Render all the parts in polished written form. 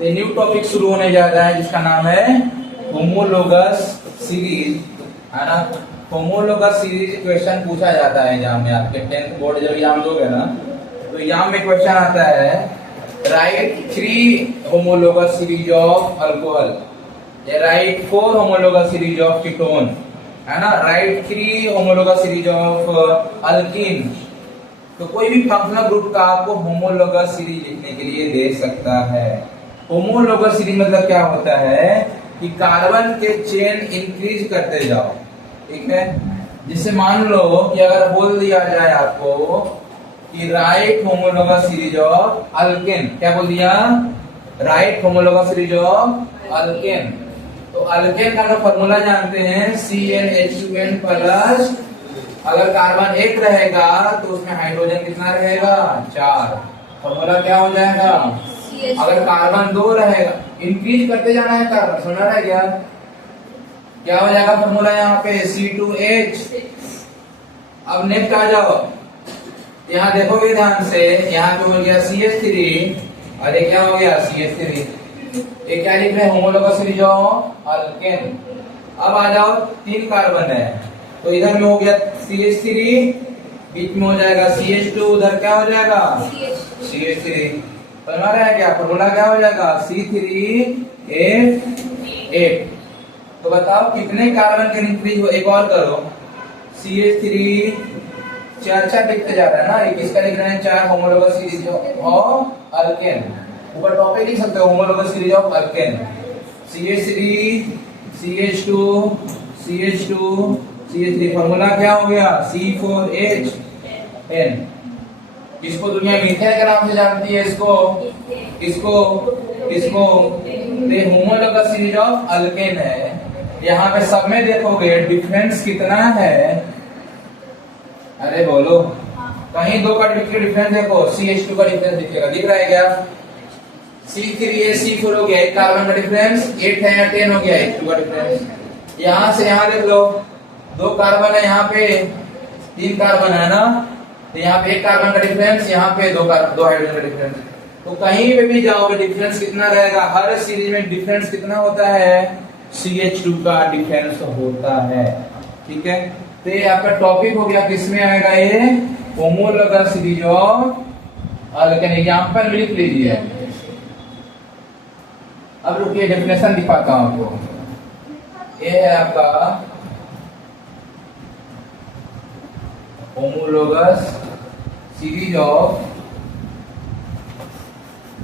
तो new topic शुरू होने जा रहा है जिसका नाम है होमोलोगस सीरीज, है ना। होमोलोगस सीरीज क्वेश्चन पूछा जाता है एग्जाम में, आपके 10th बोर्ड जब एग्जाम दोगे ना तो एग्जाम में क्वेश्चन आता है right 3 homologous series of alcohol, right 4 homologous series of ketone, है ना, right 3 homologous series of alkyne. तो कोई भी फंक्शनल ग्रुप का आपको होमोलोगस सीरीज लिखने के लिए दे सकता है। होमोलोगस सीरीज मतलब क्या होता है कि कार्बन के चेन इंक्रीज करते जाओ, ठीक है। जिससे मान लो कि अगर बोल दिया जाए आपको कि right homologous series of alkane, क्या बोल दिया, right homologous series of alkane. तो अल्केन का फॉर्मूला जानते हैं CnH2n प्लस, अगर कार्बन 1 रहेगा तो उसमें हाइड्रोजन कितना रहेगा 4, फॉर्मूला क्या हो जाएगा। अगर कार्बन 2 रहेगा, इंक्रीज करते जाना है कार्बन, सुना है क्या हो जाएगा फॉर्मूला यहाँ पे C2H। अब नेक्स्ट आ जाओ, यहाँ देखोगे ध्यान से, यहाँ पे हो गया CH3 और ये क्या हो गया CH3, ये क्या लिख रहे हैं होमोलोगस सीरीज ऑफ अल्केन। अब आ जाओ 3 कार्बन है तो इधर में हो गया CH3, बीच में हो जाएगा CH2, उधर क्या हो जाएगा CH3। समझ रहे हैं क्या, फॉर्मूला क्या हो जाएगा C3H8। तो बताओ कितने कार्बन के इंक्रीज हो, एक और करो, CH3 4 लिखते जा रहा है ना, किसका लिख रहे हैं 4 होमोलोगस सीरीज ऑफ अल्केन। ऊपर टॉपिक लिख सकते हो homologous series of alkane, CH3 CH2 CH2 CH3, formula क्या हो गया C4H10। इसको दुनिया मीथेन के नाम से जानती है, इसको ये होमोलोगस सीरीज ऑफ अल्केन है। यहाँ पे सब में देखोगे डिफरेंस कितना है, अरे बोलो, कहीं 2 का डिफरेंस देखो, CH2 का डिफरेंस दिखेगा, दिख रहा है क्या, C3 C4 हो गया, एक कार्बन का डिफरेंस 8 है, 10 हो गया, 2 का डिफरेंस। यहाँ से यहाँ देख लो 2 कार्बन है, यहाँ पे 3 कार्बन है ना, तो यहाँ पे 1 कार्बन का डिफरेंस, यहाँ पे 2 हाइड्रोजन का डिफरेंस। तो कहीं पे भी जाओगे डिफरेंस कितना रहेगा, हर सीरीज में डिफरेंस कितना होता है, CH2 का डिफरेंस होता है, ठीक है। तो ये आपका टॉपिक हो गया, किसमें आएगा ये homologous series of alkane. Example लिख लीजिए। अब रुकिए डेफिनेशन दिखाता हूं आपको। ये है आपका होमोलोगस सीरीज ऑफ,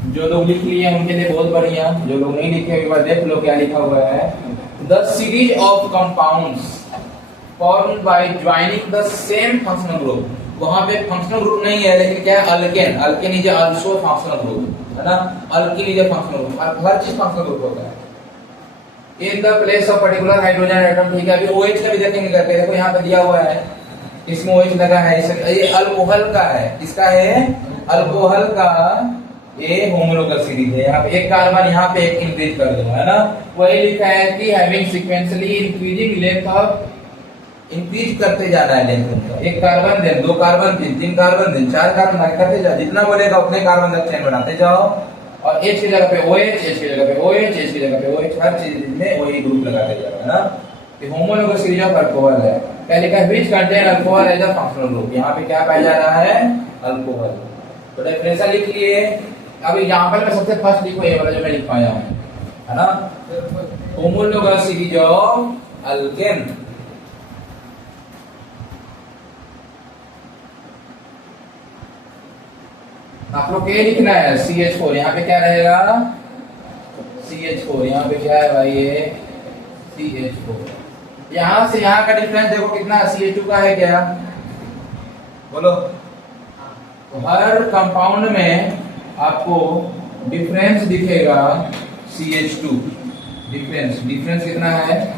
जो लोग लिख लिए उनके लिए बहुत बढ़िया, जो लोग नहीं लिखे एक बार देख लो क्या लिखा हुआ है। The series of compounds formed by joining the same functional group. वहां पे फंक्शनल ग्रुप नहीं है, लेकिन क्या है alkane, alkane is also functional group, है ना, अल्कीन इज फंक्शनल ग्रुप, हर चीज फंक्शनल ग्रुप होता है। In the place of particular hydrogen atom, ठीक है। अभी OH का भी देखेंगे करके, देखो यहाँ पे दिया हुआ है, इसमें OH लगा है, ये अल्कोहल का है, किसका है अल्कोहल का, ये होमोलोगस सीरीज है। यहाँ पे 1 कार्बन, यहाँ पे 1 इंक्रीज कर दो, है ना। वही लिखा है कि having sequentially increasing length of, increase करते जाना है लेंथ उनका, 1 carbon then 2 carbon then 3 carbon then 4 carbon करते जाओ, जितना बोलेगा उतने कार्बन तक चेन बनाते जाओ। और H की जगह पे OH, H की जगह पे OH, H की जगह पे OH, हर चीज में वही ग्रुप लगाते जाओ, है ना। ये होमोलोगस सीरीज ऑफ अल्कोहल है। क्या लिखा है, which contain alcohol as a functional group. यहाँ पे क्या पाया जा रहा है अल्कोहल। तो डेफिनेशन लिख लिए। अब एग्जांपल में सबसे फर्स्ट लिखो ये वाला जो मैं लिख पाया हूं, है ना, होमोलोगस सीरीज ऑफ अल्केन। आप लोग ये लिखना है CH4, यहाँ पे क्या रहेगा CH4, यहाँ पे क्या है भाई ये CH4। यहाँ से यहाँ का डिफरेंस देखो कितना, CH2 का है क्या, बोलो। तो हर कंपाउंड में आपको डिफरेंस दिखेगा CH2, डिफरेंस कितना है,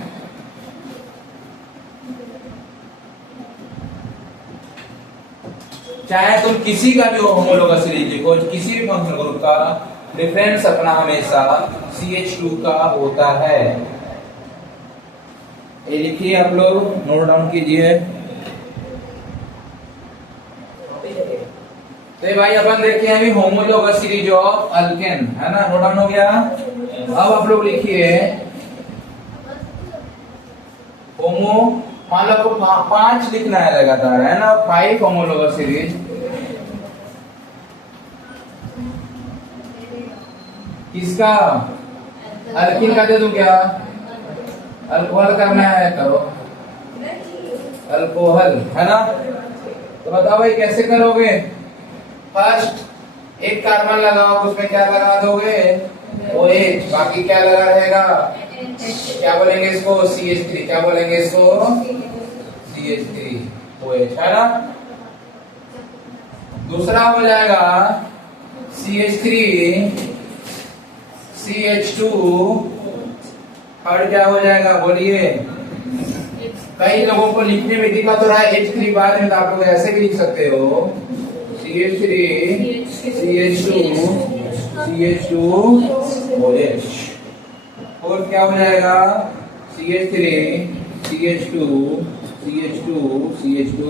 चाहे तुम किसी का भी होमोलोगस सीरीज लिखो, किसी भी फंक्शनल ग्रुप का डिफरेंस अपना हमेशा CH2 का होता है। ये लिखिए आप लोग, नोट डाउन कीजिए। तो ये भाई अपन देखते हैं अभी होमोलोगस सीरीज ऑफ अल्केन, है ना, नोट डाउन हो गया। अब आप लोग लिखिए होमो, मान लो आपको 5 लिखना है लगातार, है ना, 5 होमोलोगस सीरीज। किसका? अल्किन का दे दूं क्या? अल्कोहल करना है, करो अल्कोहल, है ना। तो बताओ भाई कैसे करोगे? फर्स्ट एक कार्बन लगाओ, उसमें क्या लगा दोगे? OH, बाकी क्या लगा रहेगा? क्या बोलेंगे इसको? CH3। क्या बोलेंगे इसको? CH3 OH, है ना। दूसरा हो जाएगा CH3 CH2, और क्या हो जाएगा बोलिए? कई लोगों को लिखने में दिक्कत हो रहा है H3 बाद में, तो आप लोग ऐसे भी लिख सकते हो CH3 CH2 CH2 OH, और क्या हो जाएगा? CH3 CH2 CH2 CH2।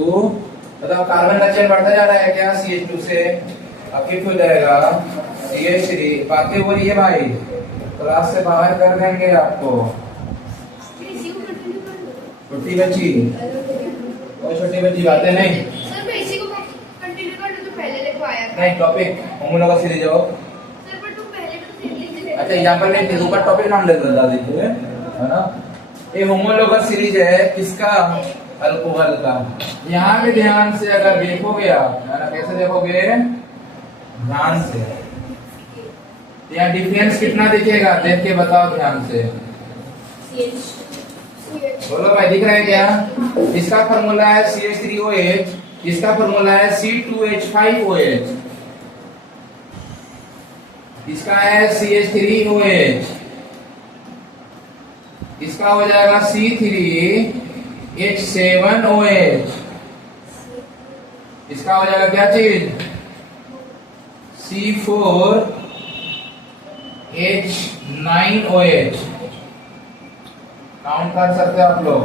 मतलब कार्बन का चेन बढ़ता जा रहा है क्या? CH2 से अब हो जाएगा CH3। बातें हो रही है भाई, क्लास से बाहर कर देंगे आपको। छोटी बच्ची, कोई छोटी बच्ची बातें नहीं। सर मैं इसी को कंटिन्यू कर दूं, तो पहले लिखवाया था। नहीं, टॉपिक होमोलोगस सीरीज हो। सर पर तुम पहले तो लिख थे। अच्छा, एग्जांपल नहीं थे, ऊपर टॉपिक नाम ले बता दीजिए, है ना। ये होमोलोगस सीरीज है किसका? अल्कोहल का। यहाँ भी ध्यान से अगर देखोगे आप, है ना, कैसे देखोगे? ध्यान से। यहाँ डिफरेंस कितना दिखेगा? देख के बताओ ध्यान से। बोलो भाई, दिख रहा है क्या? इसका फॉर्मूला है CH3OH, इसका फॉर्मूला है C2H5OH, इसका है CH3OH, इसका हो जाएगा C3H7OH, इसका हो जाएगा क्या चीज? C4H9OH। काउंट कर सकते हो आप लोग।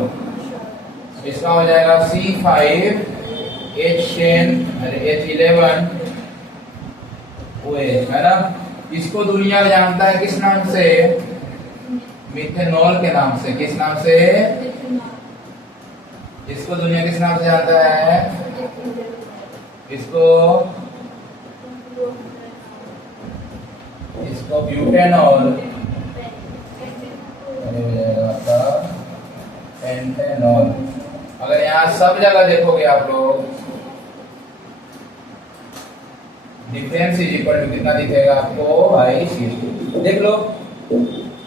इसका हो जाएगा C5H10 H11OH, है ना। इसको दुनिया जानता है किस नाम से? मिथेनॉल के नाम से। किस नाम से? इसको दुनिया किस नाम से जानता है? इसको ब्यूटेनॉल, पेंटेनॉल। अगर यहाँ सब जगह देखोगे आप लोग, डिफरेंस इज इक्वल टू कितना दिखेगा आपको? IC2। देख लो,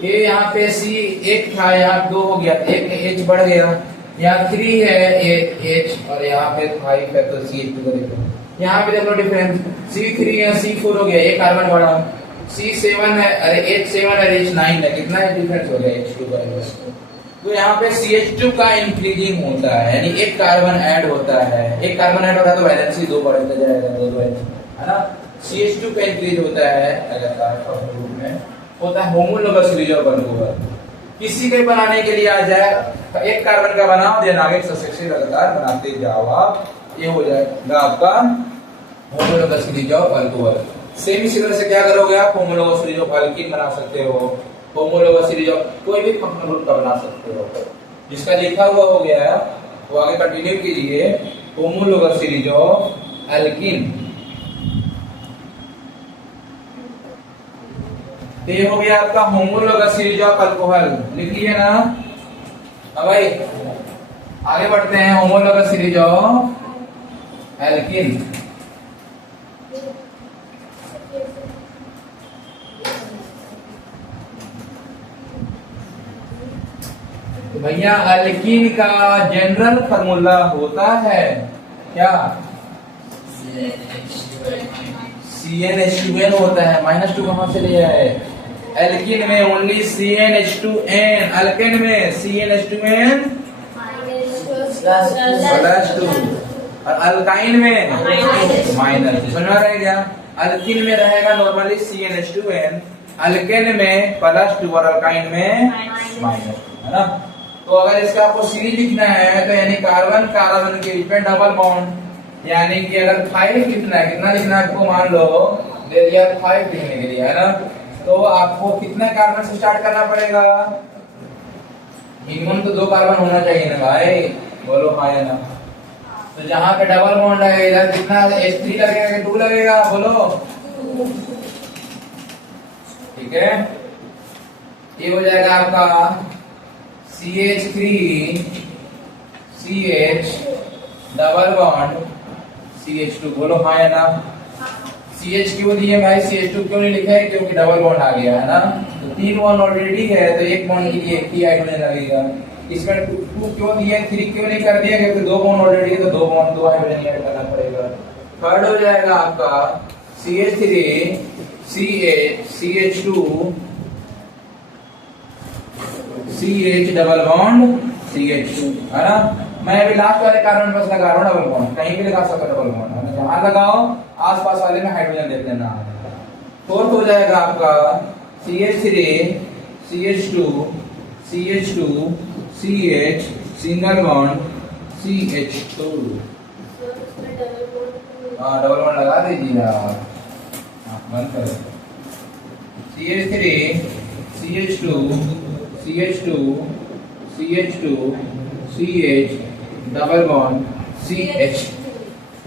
ये यहाँ पे C एक था, यहाँ 2 हो गया, एक H बढ़ गया, यहाँ 3 है एक H, और यहाँ पे 5 है, तो CH2 को देखो। यहाँ पे देख लो डिफरेंस, C3 है C4 हो गया, एक कार्बन बढ़ा, C7 है, अरे H7 है H9 है, कितना है डिफरेंस हो गया? H2 का। तो यहाँ पे CH2 का इंक्रीजिंग होता है, यानी एक कार्बन ऐड होता है। एक कार्बन ऐड हो रहा है तो वैलेंसी 2 बढ़ता जाएगा, 2 है ना। CH2 का इंक्रीज होता है लगातार ग्रुप में, होता है होमोलोगस सीरीज ऑफ अल्कोहल। किसी के बनाने के लिए आ जाए, एक कार्बन का बनाओ, देन आगे सक्सेसिव लगातार बनाते जाओ आप, ये हो जाएगा आपका homologous series of alcohol. Same इसी तरह से क्या करोगे आप? होमोलोगस सीरीज ऑफ अल्कीन बना सकते हो, होमोलोगस सीरीज ऑफ कोई भी फंक्शनल ग्रुप का बना सकते हो। जिसका लिखा हुआ हो गया है वो आगे कंटिन्यू कीजिए, होमोलोगस सीरीज ऑफ एल्कीन। तो ये हो गया आपका होमोलोगस सीरीज ऑफ अल्कोहल, लिख लिए ना। अब भाई आगे बढ़ते हैं, होमोलोगस सीरीज ऑफ एल्कीन। तो भैया अल्कीन का जनरल फार्मूला होता है क्या? CnH2n होता है। -2 कहां से लिया है? एल्कीन में ओनली CnH2n, अल्केन में CnH2n +2, और अल्काइन में माइनस। समझ में रह गया? अल्कीन में रहेगा नॉर्मली CnH2n, अल्केन में +2 और अल्काइन में माइनस, है ना। तो अगर इसका आपको सीरीज लिखना है तो यानी कार्बन कार्बन के बीच में डबल बॉन्ड, यानी कि अगर 5 कितना है, कितना लिखना है आपको, मान लो दे दिया 5 लिखने के लिए, है ना। तो आपको कितने कार्बन से स्टार्ट करना पड़ेगा, मिनिमम तो 2 कार्बन होना चाहिए ना भाई, बोलो हाँ या ना। तो जहां पे डबल बॉन्ड है इधर कितना H3 लगेगा कि 2 लगेगा, बोलो। ठीक है, ये हो जाएगा आपका CH3 CH double bond CH2, बोलो हाँ या ना। CH क्यों दिए भाई, CH2 क्यों नहीं लिखा है, क्योंकि डबल बॉन्ड आ गया है ना। तो 3 बॉन्ड ऑलरेडी है तो 1 बॉन्ड के लिए 1 ही हाइड्रोजन लगेगा। इसमें 2 क्यों दिया, 3 क्यों नहीं कर दिया, क्योंकि 2 बॉन्ड ऑलरेडी है तो 2 बॉन्ड 2 हाइड्रोजन ऐड करना पड़ेगा। थर्ड हो जाएगा आपका CH3 CH CH2 CH double bond CH2, है ना। मैं अभी लास्ट वाले कार्बन बस लगा रहा हूँ डबल बॉन्ड, कहीं भी लगा सकता डबल बॉन्ड, जहां लगाओ आसपास वाले में हाइड्रोजन देख लेना। फोर्थ हो जाएगा आपका CH3 CH2 CH2 CH single bond CH2। हाँ डबल बॉन्ड लगा दीजिए आप, बंद करो। CH3 CH2 CH2 CH2 CH double bond CH2।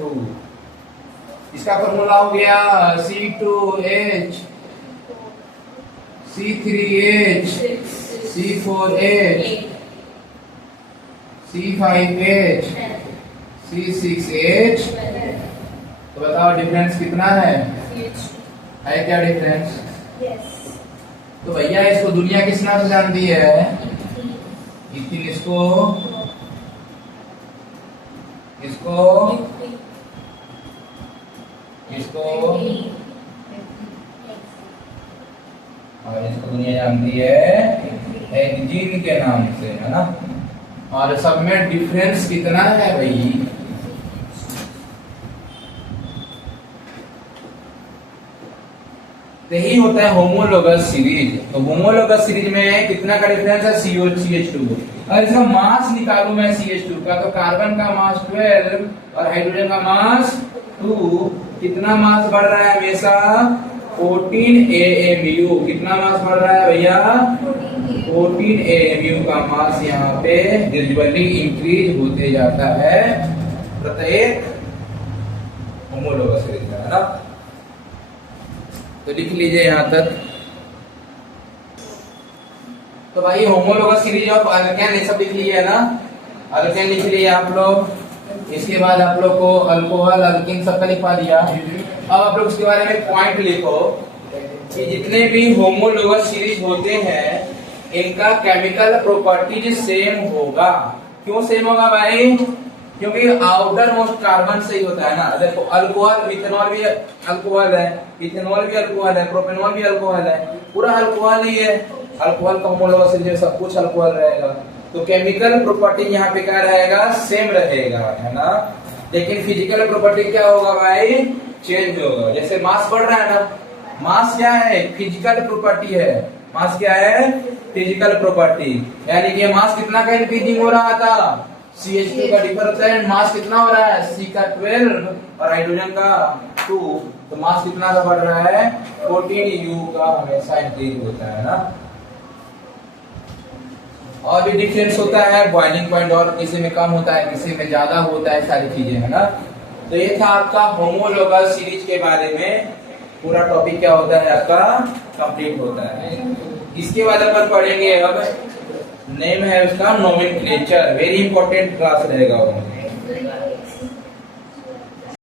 इसका फॉर्मूला हो गया C2H C3H C4H C5H C6H। तो बताओ डिफरेंस कितना है क्या डिफरेंस? तो भैया इसको दुनिया किस नाम से जानती है, इथिन। इसको इसको इसको और इसको दुनिया जानती है हेक्जीन के नाम से, है ना। और सब में डिफरेंस कितना है भाई, यही होता है होमोलोगस सीरीज। तो होमोलोगस सीरीज में कितना का डिफरेंस है, CH2। और इसका मास निकालू मैं CH2 का, तो कार्बन का मास 12 और हाइड्रोजन का मास 2। कितना मास बढ़ रहा है हमेशा, 14 AMU। कितना मास बढ़ रहा है भैया, 14 AMU का मास यहाँ पे ग्रेजुअली इंक्रीज होते जाता है प्रत्येक होमोलोगस सीरीज में, है ना। तो लिख लीजिए यहाँ तक। तो भाई होमोलोगस सीरीज ऑफ अल्केन ये सब लिख लिए है ना, अल्केन लिख लिए आप लोग। इसके बाद आप लोग को अल्कोहल अल्कीन सबका लिखवा दिया। अब आप लोग उसके बारे में पॉइंट लिखो कि जितने भी होमोलोगस सीरीज होते हैं इनका केमिकल प्रॉपर्टीज सेम होगा। क्यों सेम होगा भाई, क्योंकि आउटर मोस्ट कार्बन से ही होता है ना। देखो अल्कोहल, इथेनॉल भी अल्कोहल है, इथेनॉल भी अल्कोहल है, प्रोपेनॉल भी अल्कोहल है, पूरा अल्कोहल ही है। अल्कोहल का होमोलोगस सीरीज सब कुछ अल्कोहल रहेगा, तो केमिकल प्रॉपर्टी यहाँ पे क्या रहेगा, सेम रहेगा, है ना। लेकिन फिजिकल प्रॉपर्टी क्या होगा भाई, चेंज होगा। जैसे मास बढ़ रहा है ना, मास क्या है, फिजिकल प्रॉपर्टी है। मास क्या है, फिजिकल प्रॉपर्टी। यानी कि मास कितना का इंक्रीजिंग हो रहा था, CH2 का डिफरेंस मास कितना हो रहा है, C का 12 और हाइड्रोजन का 2। तो मास कितना का बढ़ रहा है, 14 U का हमेशा इंक्रीज होता है ना। और भी डिफरेंस होता है, बॉइलिंग पॉइंट और किसी में कम होता है, किसी में ज्यादा होता है, सारी चीजें, है ना। तो ये था आपका होमोलोगस सीरीज के बारे में। पूरा टॉपिक क्या होता है आपका, कंप्लीट होता है। इसके बाद अपन पढ़ेंगे, अब नेम है उसका नोमेनक्लेचर। वेरी इंपॉर्टेंट क्लास रहेगा वो।